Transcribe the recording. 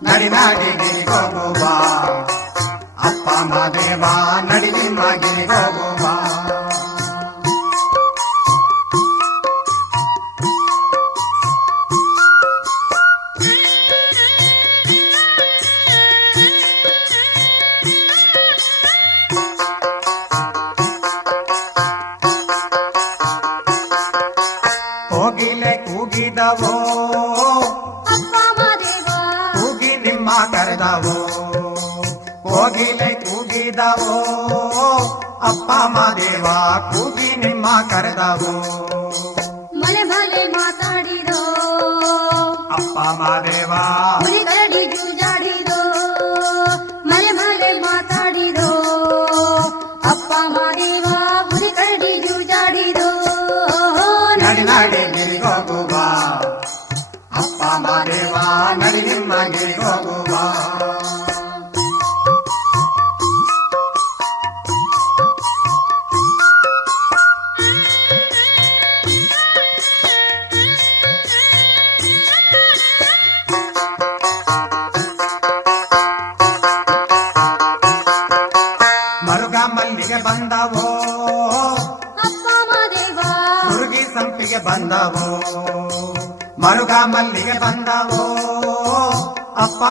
ನಡಿನಾಡಿಗಿರಿ ಹೋಗುವ ಅಪ್ಪ ಮದೇವ ನಡಿ ನಿಮ್ಮ ಗಿರಿ ಹೋಗುವ ಹೋಗಿಲೆ ಕೂಗಿದವೋ ಅಪ್ಪ ಮದೇವ ಕೂಗಿ ನಿಮ್ಮ ಕರೆದವೋ ಹೋಗಿಲೆ ಕೂಗಿದವೋ ಅಪ್ಪ ಮದೇವ ಕೂಗಿ ನಿಮ್ಮ ಕರೆದವೋ ಮಲೆ ಮಲೆ ಮಾತಾಡಿದೋ ಅಪ್ಪ ಮದೇವ ಹುಲಿ ಕರಡಿ ಜೂಜಾಡಿದೋ ಮಲೆ ಮಲೆ ಮಾತಾಡಿದೋ ಅಪ್ಪ ಮದೇವ ಹುಲಿ ಕರಡಿ ಜೂಜಾಡಿದೋ ನಡಿ ಗಿರಿ ಹೋಗುವ ಅಪ್ಪ ಮದೇವ ನಡಿ ನಿಮ್ಮ ಗಿರಿ ಹೋಗುವ ಮರುಗ ಮಲ್ಲಿಗೆ ಬಂದವೋ ಅಪ್ಪ ಮದೇವ ಮುರುಗಿ ಸಂಪಿಗೆ ಬಂದವೋ ಮರುಗ ಮಲ್ಲಿಗೆ ಬಂದವೋ ಅಪ್ಪ